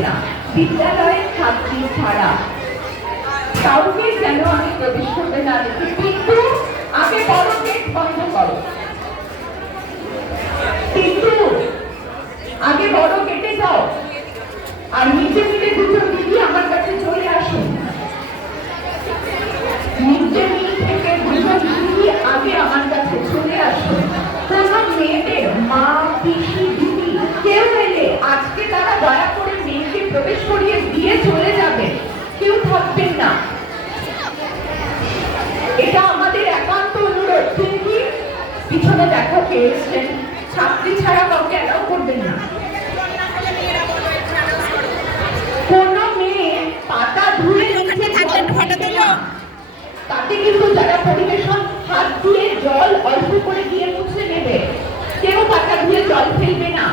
না। বিদ্যালয়ের ছাত্রী ছাড়া। কাউকে যেন আমি প্রবেশ করতে না দেখি, কিন্তু আগে বড় গেট বন্ধ করো। কিন্তু আগে বড় গেটে যাও। আর নিচে পিছনে দেখো এসছেন ছাত্রী ছাড়া কাউকে অ্যালাউ করবেন না। কোনো মেয়ে পাতা ধুয়ে নিচে তাতে কিন্তু যারা পরিবেশন হাত ধুয়ে জল অল্প করে দিয়ে মুছে নেবে কেউ পাতা ধুয়ে জল ফেলবে না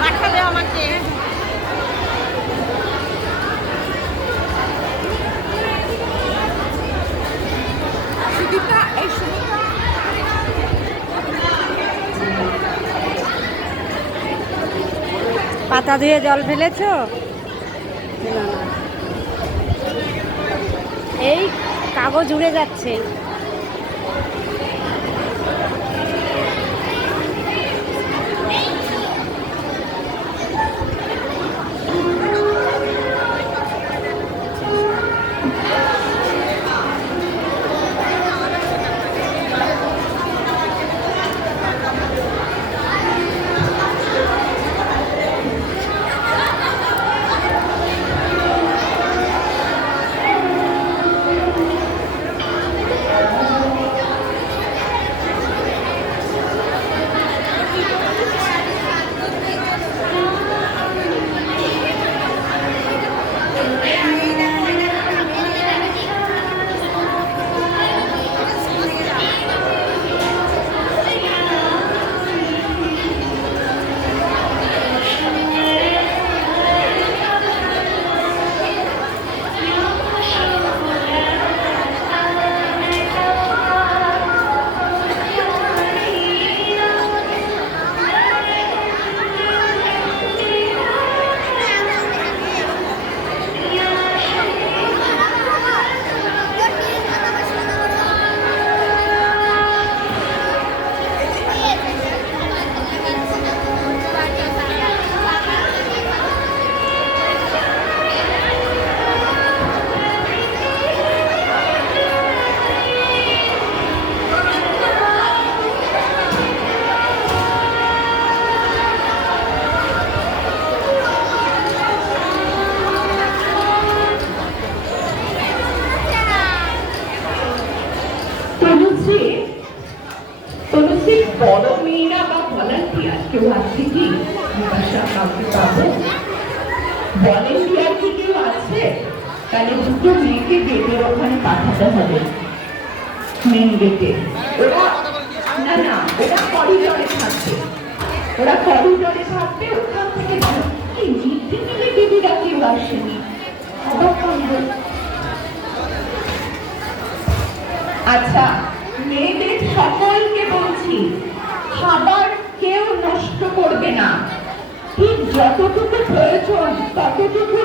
পাঠালে আমাকে সুদীপা এই সুদীপা পাতা ধুয়ে জল ফেলেছো। এই কাগজ উড়ে যাচ্ছে বড় মেয়েরা বা ভলান্টিয়ার কেউ আছে কি? কাউকে পাবো? কি কেউ আছে? তাহলে দুটো মেয়েকে গেটের ওখানে পাঠাতে হবে। মেন গেটে। ওরা না না, ওরা করিডরে থাকবে। ওরা করিডরে থাকবে, ওখান থেকে দিদিরা কেউ আসেনি? অবাক আচ্ছা করবে না। ঠিক যতটুকু প্রয়োজন ততটুকু